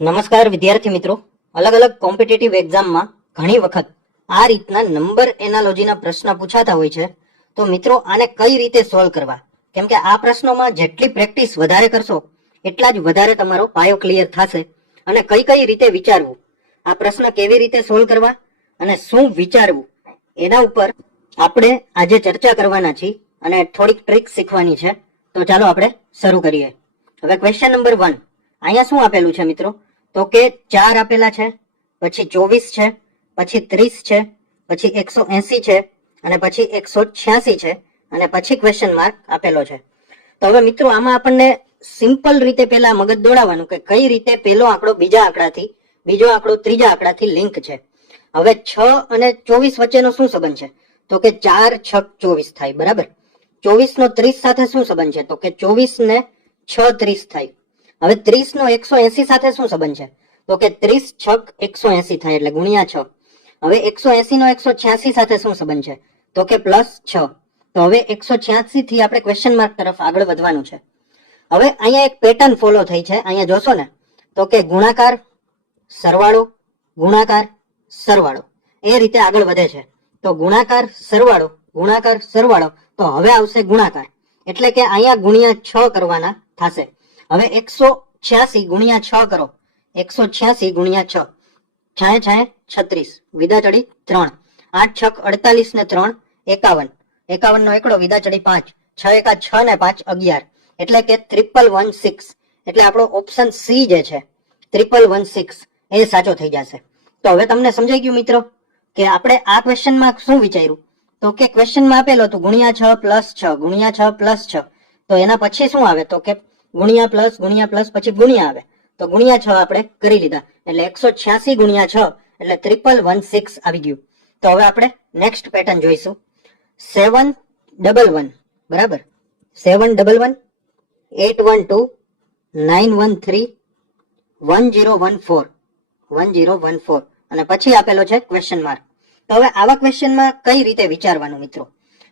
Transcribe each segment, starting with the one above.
નમસ્કાર વિદ્યાર્થી મિત્રો, અલગ અલગ કોમ્પિટિટિવ એક્ઝામમાં ઘણી વખત આ રીતના નંબર એનાલોજીના પ્રશ્ન પૂછાતા હોય છે. તો મિત્રો આને કઈ રીતે સોલ્વ કરવા, કેમ કે આ પ્રશ્નોમાં જેટલી પ્રેક્ટિસ વધારે કરશો એટલા જ વધારે તમારો પાયો ક્લિયર થશે. અને કઈ કઈ રીતે વિચારવું, આ પ્રશ્ન કેવી રીતે સોલ્વ કરવા અને શું વિચારવું, એના ઉપર આપણે આજે ચર્ચા કરવાના છીએ અને થોડીક ટ્રિક શીખવાની છે. તો ચાલો આપણે શરૂ કરીએ. હવે ક્વેશ્ચન નંબર 1 અહીંયા શું આપેલું છે મિત્રો? તો કે 4 આપેલા છે, પછી 24 છે, પછી 30 છે, પછી 180 છે અને પછી 186 છે અને પછી ક્વેશ્ચન માર્ક આપેલો છે. તો હવે મિત્રો આમાં આપણને સિમ્પલ રીતે પહેલા મગજ દોડાવવાનું કે કઈ રીતે પહેલો આંકડો બીજા આંકડાથી, બીજો આંકડો ત્રીજા આંકડાથી લિંક છે. હવે 6 અને 24 વચ્ચેનો શું સંબંધ છે? તો કે 4 6 24 થાય, બરાબર. 24 નો 30 સાથે શું સંબંધ છે? તો કે 24 ને 6 30 થાય. હવે 30 નો 180 સાથે શું સંબંધ છે? તો કે 30 6 180 થાય એટલે ગુણ્યા 6. હવે 180 નો 186 સાથે શું સંબંધ છે? તો કે +6. તો હવે 186 થી આપણે ક્વેશ્ચન માર્ક તરફ આગળ વધવાનું છે. હવે અહીંયા એક પેટર્ન ફોલો થઈ છે, અહીંયા જોશો ને તો કે ગુણાકાર સરવાળો ગુણાકાર સરવાળો એ રીતે આગળ વધે છે. તો ગુણાકાર સરવાળો તો હવે આવશે ગુણાકાર, એટલે કે અહીંયા ગુણ્યા 6 કરવાના થશે. હવે 186 ગુણ્યા 6 કરો, 186 ગુણ્યા 6, 6 6 36, વિદા ચડી 3, 8 6 48 ને 3 51, 51 નો એકડો, વિદા ચડી 5, 6 એકા 6 ને 5 11, એટલે કે 3316. એટલે આપણો ઓપ્શન સી જે છે 3316 એ સાચો થઈ જશે. તો હવે તમને સમજાઈ ગયું મિત્રો કે આપણે આ ક્વેશ્ચનમાં શું વિચાર્યું? તો કે ક્વેશ્ચનમાં આપેલો તો ગુણ્યા 6 પ્લસ 6 ગુણ્યા 6 પ્લસ 6, તો એના પછી શું આવે? તો કે ગુણ્યા પ્લસ પછી ગુણ્યા આવે, તો ગુણ્યા 6 આપણે કરી લીધા એટલે 186 ગુણ્યા 6 એટલે 3316 આવી ગયું. તો હવે આપણે નેક્સ્ટ પેટર્ન જોઈશું. 711, બરાબર. 711 812 913 1014 અને પછી આપેલો છે ક્વેશ્ચન માર્ક. તો હવે આવા ક્વેશ્ચનમાં કઈ રીતે વિચારવાનું મિત્રો?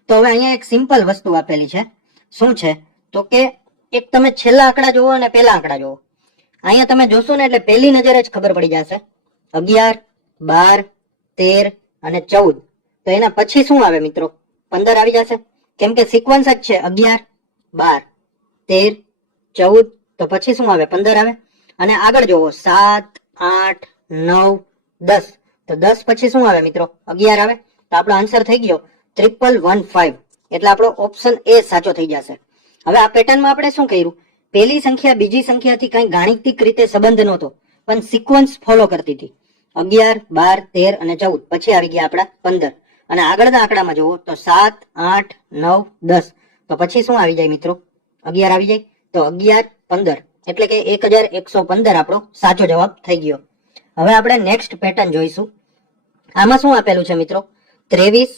તો હવે અહીંયા એક સિમ્પલ વસ્તુ આપેલી છે. શું છે? તો કે એક તમે છેલ્લા આંકડા જોવો અને પહેલા આંકડા જોવો. અહીંયા તમે જોશો ને એટલે પહેલી નજરે જ ખબર પડી જશે 11 12 13 અને 14. તો એના પછી શું આવે મિત્રો? 15 આવી જશે, કેમ કે સિક્વન્સ જ છે 11 12 13 14. તો પછી શું આવે? 15 આવે. અને આગળ જોવો 7 8 9 10. તો 10 પછી શું આવે મિત્રો? 11 આવે. તો આપણો આન્સર થઈ ગયો 3315. એટલે આપણો ઓપ્શન એ સાચો થઈ જશે. હવે આ પેટર્નમાં આપણે શું કર્યું? પહેલી સંખ્યા બીજી સંખ્યાથી કઈ ગાણિતિક રીતે સંબંધ નહોતો, પણ સિક્વન્સ ફોલો કરતી હતી. 11 12 13 અને 14 પછી આવી ગયા આપણા 15. અને આગળના આંકડામાં જુઓ તો 7 8 9 10. તો પછી શું આવી જાય મિત્રો? 11 આવી જાય. તો 11 15 એટલે કે 1115 આપણો સાચો જવાબ થઈ ગયો. હવે આપણે નેક્સ્ટ પેટર્ન જોઈશું. આમાં શું આપેલું છે મિત્રો? 23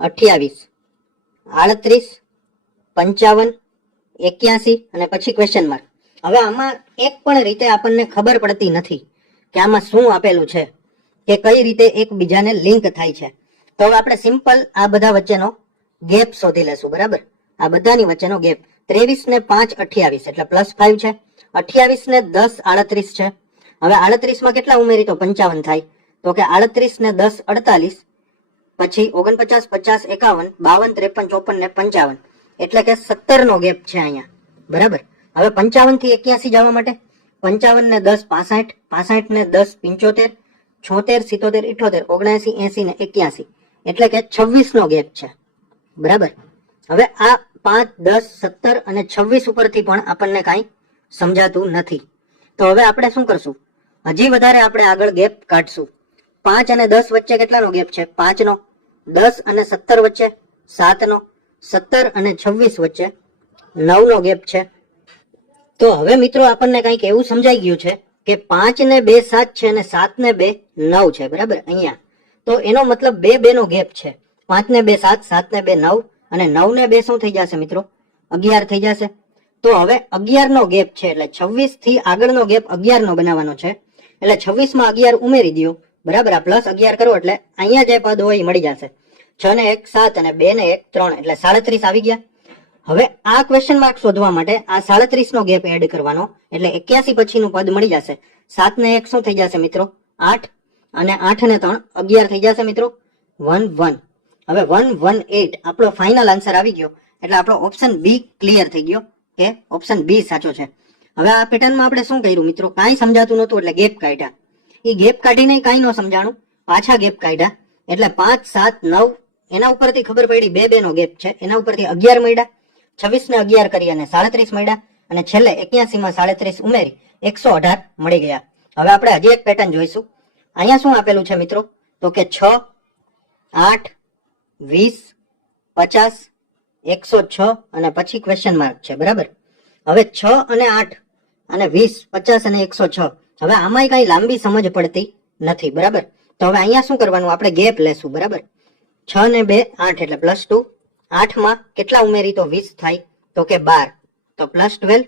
28 38 55 81 અને પછી ક્વેશ્ચન માર્ક. હવે આમાં એક પણ રીતે આપણને ખબર પડતી નથી કે આમાં શું આપેલું છે, કે કઈ રીતે એકબીજાને લિંક થાય છે. તો હવે આપણે સિમ્પલ આ બધા વચ્ચેનો ગેપ શોધી લેશું, બરાબર. આ બધાની વચ્ચેનો ગેપ 23 ને 5 28 એટલે +5 છે, 28 ને 10 38 છે. હવે 38 માં કેટલા ઉમેરી તો 55 થાય. તો કે 38 ને 10 48, પછી 49 50 51 52 53 54 ને 55 એટલે કે 17 નો ગેપ છે અહીંયા, બરાબર. હવે 55 થી 81 જવા માટે 55 ને 10 65, 65 ને 10 75, 76 77 78 79 80 ને 81 એટલે કે 26 નો ગેપ છે, બરાબર. હવે આ 5 10 17 અને 26 ઉપરથી પણ આપણને કાંઈ સમજાતું નથી. તો હવે આપણે શું કરશું? હજી વધારે આપણે આગળ ગેપ કાઢશું. 5 અને 10 વચ્ચે કેટલાનો ગેપ છે? 5 નો. 10 અને 17 વચ્ચે 7 નો. 17 અને 26 વચ્ચે 9 નો ગેપ છે. તો હવે મિત્રો આપણને કંઈક એવું સમજાઈ ગયું છે કે 5 ને 2 7 છે અને 7 ને 2 9 છે, બરાબર. અહીંયા તો એનો મતલબ 2 2 નો ગેપ છે. 5 ને 2 7, 7 ને 2 9 અને 9 ને 2 શું થઈ જશે મિત્રો? 11 થઈ જશે. તો હવે 11 નો ગેપ છે એટલે 26 થી આગળનો ગેપ 11 નો બનાવવાનો છે. એટલે 26 માં 11 ઉમેરી દો, બરાબર. આ +11 કરો એટલે અહીંયા જે પદ હોય એ મળી જશે. 6 ને 1 7 અને 2 ને 1 3 એટલે 37 આવી ગયા. હવે આ ક્વેશ્ચન માર્ક શોધવા માટે આ 37 નો ગેપ એડ કરવાનો એટલે 81 પછીનું પદ મળી જશે 7 ને 1 શું થઈ જશે મિત્રો? 8, અને 8 ને 3 11 થઈ જશે મિત્રો. 1 1. હવે 118 આપણો ફાઇનલ આન્સર આવી ગયો. એટલે આપણો ઓપ્શન બી ક્લિયર થઈ ગયો કે ઓપ્શન બી સાચો છે. હવે આ પેટર્નમાં આપણે શું કર્યું મિત્રો? કાંઈ સમજાતું નહોતું એટલે ગેપ કાઢ્યા. એ ગેપ કાઢીને કાંઈ ન સમજાણું, પાછા ગેપ કાઢ્યા. એટલે 5 7 9 એના ઉપરથી ખબર પડી 2 2 નો ગેપ છે. એના ઉપરથી 11 મળ્યા, 26 ને 11 કરી અને 37 મળ્યા, અને છેલ્લે 81 માં 37 ઉમેરી 118 મળી ગયા. હવે આપણે હજી એક પેટર્ન જોઈશું. અહીંયા શું આપેલું છે મિત્રો? તો કે 6 8 20 50 106 અને પછી ક્વેશ્ચન માર્ક છે. બરાબર. હવે 6 અને 8 અને 20 50 અને 106. હવે આમાંય કઈ લાંબી સમજ પડતી નથી. બરાબર. તો હવે અહીંયા શું કરવાનું? આપણે ગેપ લેશું. બરાબર. 6 ને 2 8 એટલે +2. 8 માં કેટલા ઉમેરી તો 20 થાય? તો કે 12, તો +12.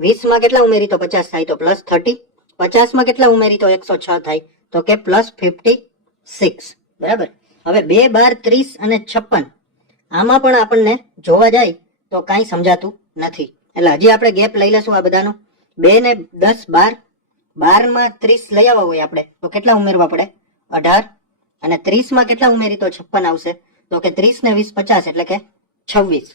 20 માં કેટલા ઉમેરી તો 50 થાય? તો +30. 50 માં કેટલા ઉમેરી તો 106 થાય? તો કે +56. બરાબર. હવે 2 12 30 અને 56 આમાં પણ આપણને જોવા જાય તો કાંઈ સમજાતું નથી. એટલે હજી આપણે ગેપ લઈ લેશું આ બધાનો. 2 ને 10 12, 12 માં 30 લઈ આવવા હોય આપણે તો કેટલા ઉમેરવા પડે? 18. અને 30 માં કેટલા ઉમેરી તો 56 આવશે? તો કે 30 ને 20 50 એટલે કે 26.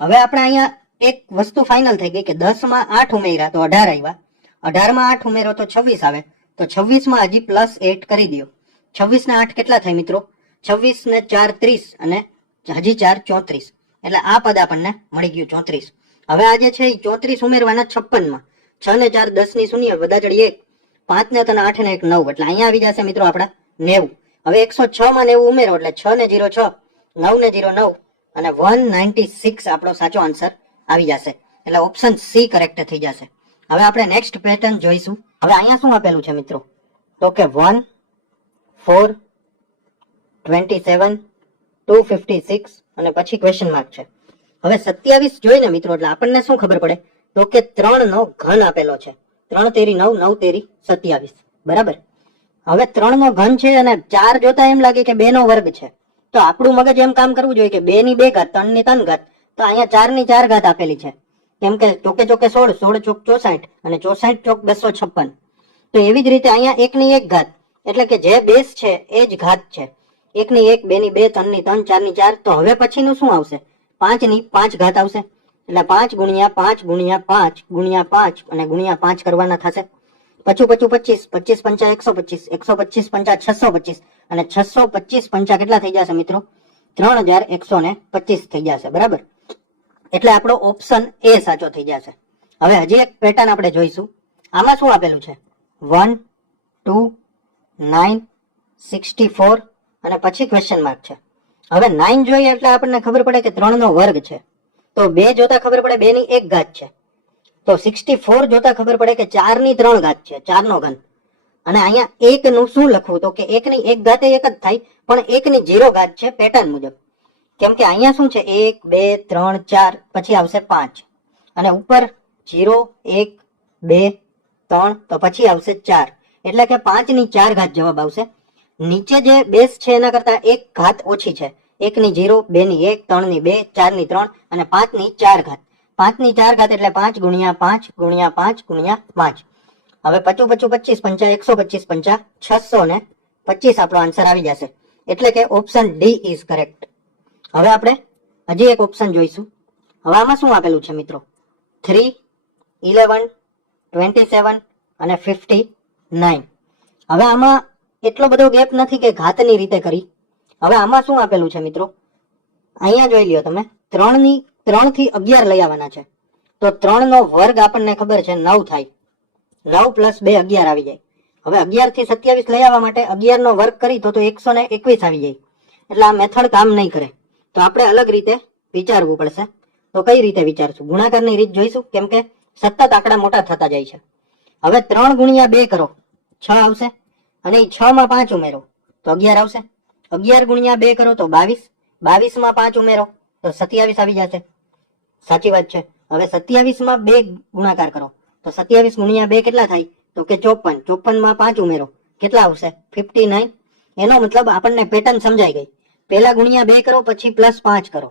હવે આપણે અહીંયા એક વસ્તુ ફાઇનલ થઈ ગઈ કે 10 માં 8 ઉમેર્યા તો 18 આવ્યા, 18 માં 8 ઉમેરો તો 26 આવે, તો 26 માં હજી +8 કરી દો. 26 ને 8 કેટલા થાય મિત્રો? 26 ને 4 30 અને હજી 4 34. એટલે આ પદ આપણને મળી ગયું 34. હવે આ જે છે એ 34 ઉમેરવાના 56 માં. 6 ને 4 10 ની શૂન્ય, બધા ચડી 1, 5 ને 3 8 ને 1 9, એટલે અહીંયા આવી જશે મિત્રો આપણા 90. હવે 106 માં 90 ઉમેરો એટલે 6 ને 0 6, 9 ને 0 9 અને 196 આપણો સાચો આન્સર આવી જશે. એટલે ઓપ્શન સી કરેક્ટ થઈ જશે. હવે આપણે નેક્સ્ટ પેટર્ન જોઈશું. હવે અહીંયા શું આપેલું છે મિત્રો? તો કે 1 4 27 256 અને પછી ક્વેશ્ચન માર્ક છે. હવે 27 જોઈને મિત્રો એટલે આપણને શું ખબર પડે? તો કે 3 નો ઘન આપેલો છે. 3 તેરી 9, 9 તેરી 27. બરાબર. હવે 3 નો ઘન છે અને 4 જોતા એમ લાગે કે 2 નો વર્ગ છે. તો આપણું મગજ એમ કામ કરવું જોઈએ કે 2 ની 2 ઘાત, 3 ની 3 ઘાત. તો અહીંયા 4 ની 4 ઘાત આપેલી છે. કેમ કે ચોકે ચોકે 16, 16 ચોક 64 અને 64 ચોક 256. તો એવી જ રીતે અહીંયા 1 ની 1 ઘાત, એટલે કે જે બેઝ છે એ જ ઘાત છે. 1 ની 1, 2 ની 2, 3 ની 3, 4 ની 4. તો હવે પછીનું શું આવશે? 5 ની 5 ઘાત આવશે. એટલે 5 ગુણ્યા 5 ગુણ્યા 5 ગુણ્યા 5 અને ગુણ્યા 5 કરવાના થશે. પચું 25, 25 પંચા 125, 125 પંચા 625 અને 625 પંચા કેટલા થઈ જશે મિત્રો? 3125 થઈ જશે. બરાબર. એટલે આપણો ઓપ્શન એ સાચો થઈ જશે. હવે હજી એક પેટર્ન આપણે જોઈશું. આમાં શું આપેલું છે? 1 2 9 64 અને પછી ક્વેશ્ચન માર્ક છે. હવે 9 જોઈએ એટલે આપણને ખબર પડે કે 3 નો વર્ગ છે. તો 2 જોતા ખબર પડે 2 ની 1 ઘાત છે. તો 64 જોતા ખબર પડે કે 4 ની 3 ઘાત છે, 4 નો ઘન. અને અહીંયા 1 નું શું લખવું? તો કે 1 ની 1 ઘાત એક જ થાય, પણ 1 ની 0 ઘાત છે પેટર્ન મુજબ. કેમ કે અહીંયા શું છે? 1 2 3 4 પછી આવશે 5 અને ઉપર 0 1 2 3 તો પછી આવશે 4, એટલે કે 5 ની 4 ઘાત જવાબ આવશે. નીચે જે બેઝ છે એના કરતા 1 ઘાત ઓછી છે. 1 ની 0, 2 ની 1, 3 ની 2, 4 ની 3 અને 5 ની 4 ઘાત. 5 ની 4 ઘાત એટલે 5 ગુણ્યા 5 ગુણ્યા 5 ગુણ્યા 5. હવે 25 25 પંચા 125 પંચા 625 આપણો આન્સર આવી જશે. એટલે કે ઓપ્શન ડી ઇઝ કરેક્ટ. હવે આપણે હજી એક ઓપ્શન જોઈશું. હવે આમાં શું આપેલું છે મિત્રો? 3 11 27 અને 59. હવે આમાં એટલો બધો ગેપ નથી કે ઘાતની રીતે કરી. હવે આમાં શું આપેલું છે મિત્રો? અહીંયા જોઈ લ્યો તમે. 3 થી 11 લઈ આવવાના છે. તો 3 નો વર્ગ આપણને ખબર છે 9 થાય. 9 + 2 11 આવી જાય. હવે 11 થી 27 લઈ આવવા માટે 11 નો વર્ગ કરી તો 121 આવી જાય. એટલે આ મેથડ કામ નહીં કરે. તો આપણે અલગ રીતે વિચારવું પડશે. તો કઈ રીતે વિચારશું? ગુણાકારની રીત જોઈશું, કેમ કે સતત આંકડા મોટા થતા જાય છે. હવે 3 ગુણ્યા 2 કરો, 6 આવશે. અને 6 માં 5 ઉમેરો તો 11 આવશે. 11 ગુણ્યા 2 કરો તો 22, 22 માં 5 ઉમેરો તો 27 આવી જશે. સાચી વાત છે. હવે 27 માં 2 ગુણાકાર કરો તો 27 ગુણ્યા 2 કેટલા થાય? તો કે 54, 54 માં 5 ઉમેરો કેટલા આવશે? 59. એનો મતલબ આપણને પેટર્ન સમજાઈ ગઈ. પહેલા ગુણ્યા 2 કરો પછી +5 કરો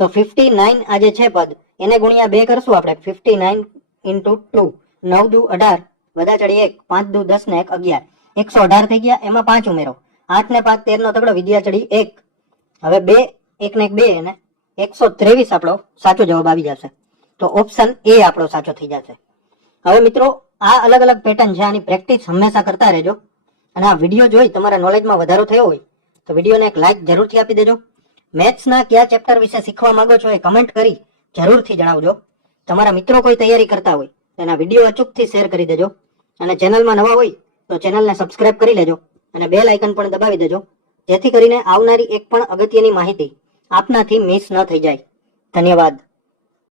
તો 59 આ જે છે પદ એને ગુણ્યા 2 કરશું આપણે. 59 × 2, 9 દુ 18 વધા ચડી 1, 5 દુ 10 ને 1 11, 118 થઈ ગયા. એમાં 5 ઉમેરો, 8 ને 5 13 નો તગડો, વિદ્યા ચડી 1. હવે 2, 1 ને 1 2 અને 123 આપણો સાચો જવાબ આવી જશે. તો ઓપ્શન એ આપણો સાચો થઈ જશે. હવે મિત્રો આ અલગ અલગ પેટર્ન છે, આની પ્રેક્ટિસ હંમેશા કરતા રહેજો. અને આ વિડીયો જોઈ તમારા નોલેજમાં વધારો થયો હોય તો વિડીયોને એક લાઈક જરૂરથી આપી દેજો. મેથ્સના કયા ચેપ્ટર વિશે શીખવા માંગો છો એ કમેન્ટ કરી જરૂરથી જણાવજો. તમારા મિત્રો કોઈ તૈયારી કરતા હોય તેના વિડીયો અચૂકથી શેર કરી દેજો. અને ચેનલમાં નવા હોય તો ચેનલને સબસ્ક્રાઇબ કરી લેજો અને બેલ આઇકન પણ દબાવી દેજો, જેથી કરીને આવનારી એક પણ અગત્યની માહિતી આપનાથી મિસ ન થઈ જાય. ધન્યવાદ.